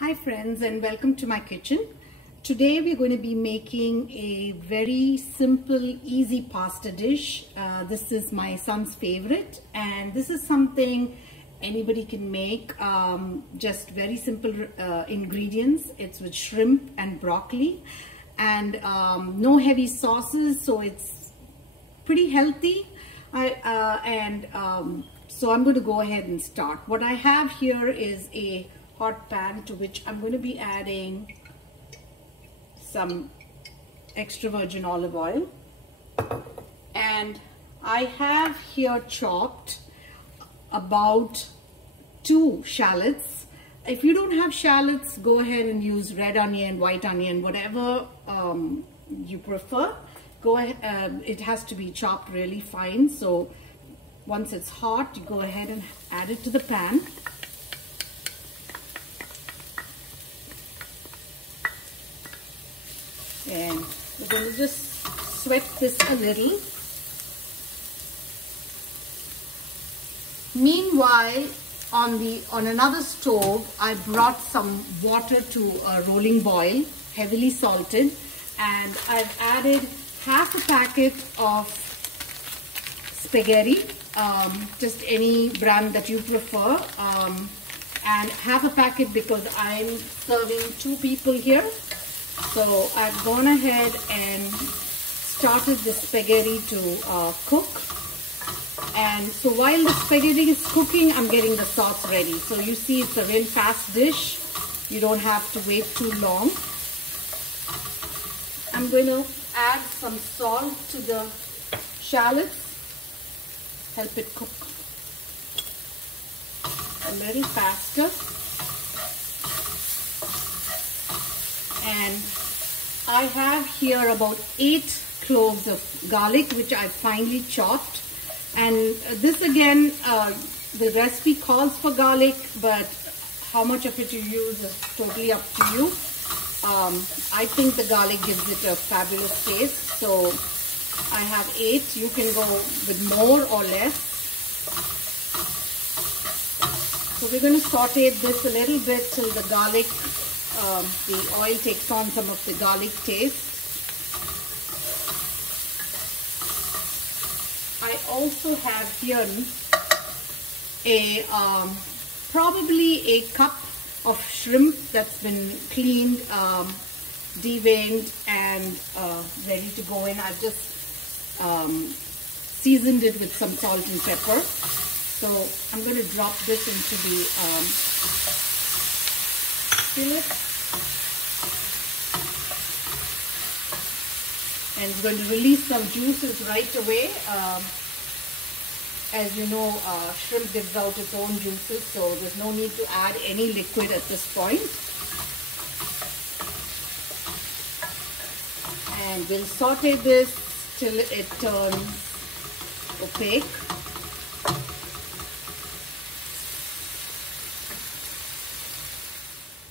Hi friends, and welcome to my kitchen. Today we're going to be making a very simple, easy pasta dish. This is my son's favorite, and this is something anybody can make. Just very simple ingredients. It's with shrimp and broccoli, and no heavy sauces, so it's pretty healthy. So I'm going to go ahead and start. What I have here is a hot pan to which I'm going to be adding some extra virgin olive oil, and I have here chopped about 2 shallots. If you don't have shallots, go ahead and use red onion, white onion, whatever you prefer. Go ahead, it has to be chopped really fine, so once it's hot, you go ahead and add it to the pan. And we're going to just sweat this a little. Meanwhile, on another stove, I brought some water to a rolling boil, heavily salted, and I've added half a packet of spaghetti, just any brand that you prefer, and half a packet because I'm serving 2 people here. So I've gone ahead and started the spaghetti to cook. And so while the spaghetti is cooking, I'm getting the sauce ready. So you see, it's a real fast dish. You don't have to wait too long. I'm going to add some salt to the shallots. Help it cook a little faster. And I have here about 8 cloves of garlic, which I finely chopped. And this again, the recipe calls for garlic, but how much of it you use is totally up to you. I think the garlic gives it a fabulous taste. So I have 8. You can go with more or less. So we're going to saute this a little bit till the garlic, the oil takes on some of the garlic taste. I also have here probably a cup of shrimp that's been cleaned, deveined, and ready to go in. I've just seasoned it with some salt and pepper. So I'm going to drop this into the skillet. And it's going to release some juices right away. As you know, shrimp gives out its own juices, so there's no need to add any liquid at this point. And we'll saute this till it turns opaque.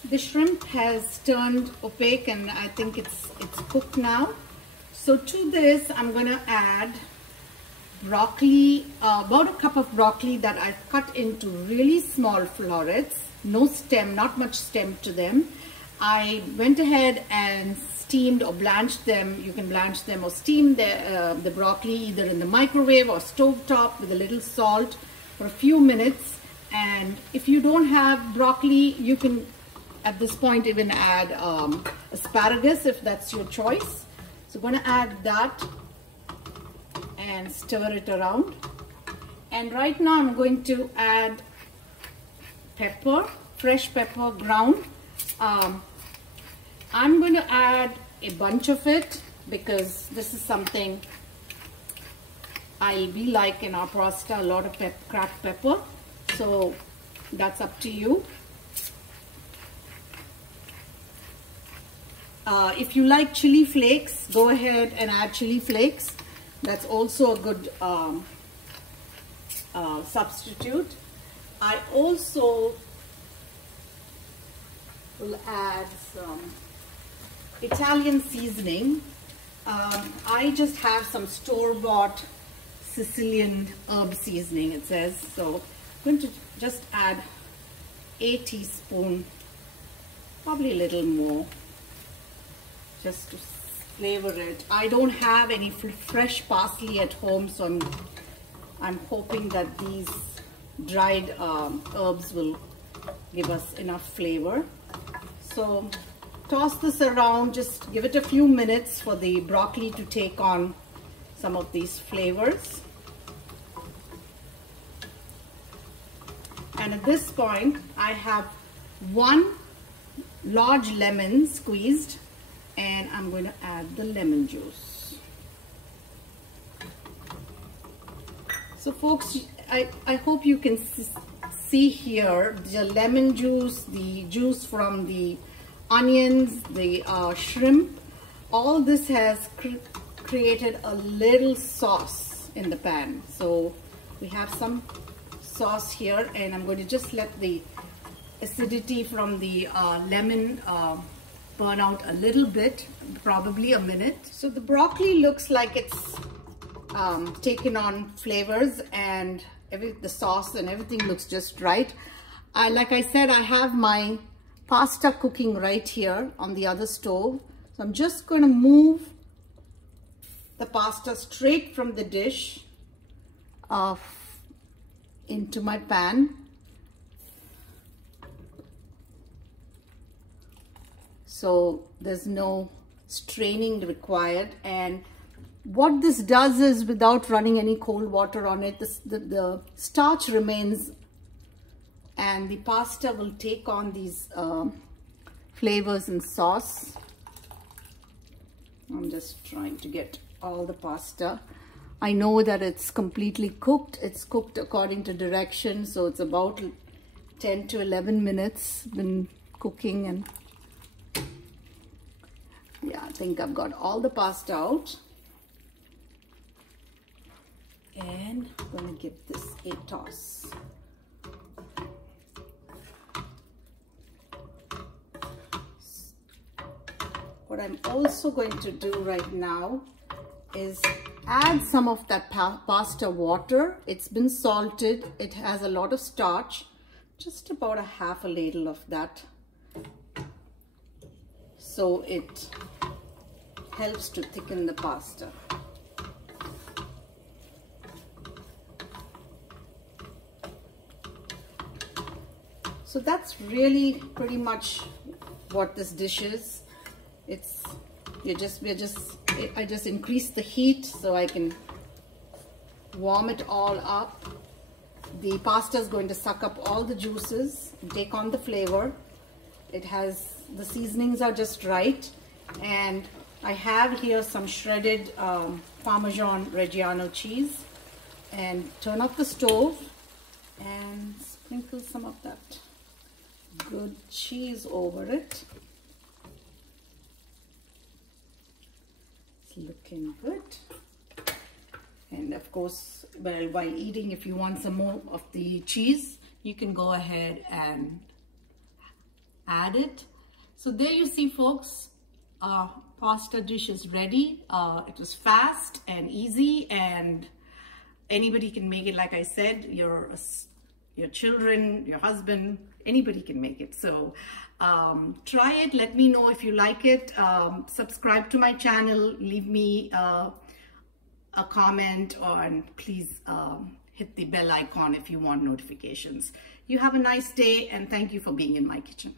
The shrimp has turned opaque, and I think it's cooked now. So to this, I'm going to add broccoli, about a cup of broccoli that I've cut into really small florets, no stem, not much stem to them. I went ahead and steamed or blanched them. You can blanch them or steam the broccoli either in the microwave or stove top with a little salt for a few minutes. And if you don't have broccoli, you can at this point even add asparagus if that's your choice. So I'm going to add that and stir it around. And right now I'm going to add pepper, fresh pepper, ground. I'm going to add a bunch of it because this is something I'll be like in our pasta, a lot of cracked pepper. So that's up to you. If you like chili flakes, go ahead and add chili flakes. That's also a good substitute. I also will add some Italian seasoning. I just have some store-bought Sicilian herb seasoning, it says. So I'm going to just add a teaspoon Probably a little more, just to flavor it. I don't have any fresh parsley at home, so I'm hoping that these dried herbs will give us enough flavor. So toss this around, just give it a few minutes for the broccoli to take on some of these flavors. And at this point, I have 1 large lemon squeezed, and I'm going to add the lemon juice. So folks, I hope you can see here the lemon juice, the juice from the onions, the shrimp. All this has created a little sauce in the pan. So we have some sauce here, and I'm going to just let the acidity from the lemon burn out a little bit, probably a minute. So the broccoli looks like it's taken on flavors, and the sauce and everything looks just right. Like I said, I have my pasta cooking right here on the other stove. So I'm just going to move the pasta straight from the dish into my pan. So there's no straining required, and what this does is, without running any cold water on it, the starch remains, and the pasta will take on these flavors and sauce. I'm just trying to get all the pasta. I know that it's completely cooked. It's cooked according to directions, so it's about 10 to 11 minutes been cooking, and yeah, I think I've got all the pasta out. And I'm going to give this a toss. What I'm also going to do right now is add some of that pasta water. It's been salted. It has a lot of starch. Just about half a ladle of that. So it helps to thicken the pasta. So that's really pretty much what this dish is. I just increased the heat so I can warm it all up. The pasta is going to suck up all the juices and take on the flavor. The seasonings are just right, and I have here some shredded Parmesan Reggiano cheese. And turn off the stove and sprinkle some of that good cheese over it. It's looking good. And of course, while eating, if you want some more of the cheese, you can go ahead and add it. So there you see, folks, pasta dish is ready. It was fast and easy, and anybody can make it. Like I said, your children, your husband, anybody can make it. So try it. Let me know if you like it. Subscribe to my channel. Leave me a comment, and please hit the bell icon if you want notifications. You have a nice day, and thank you for being in my kitchen.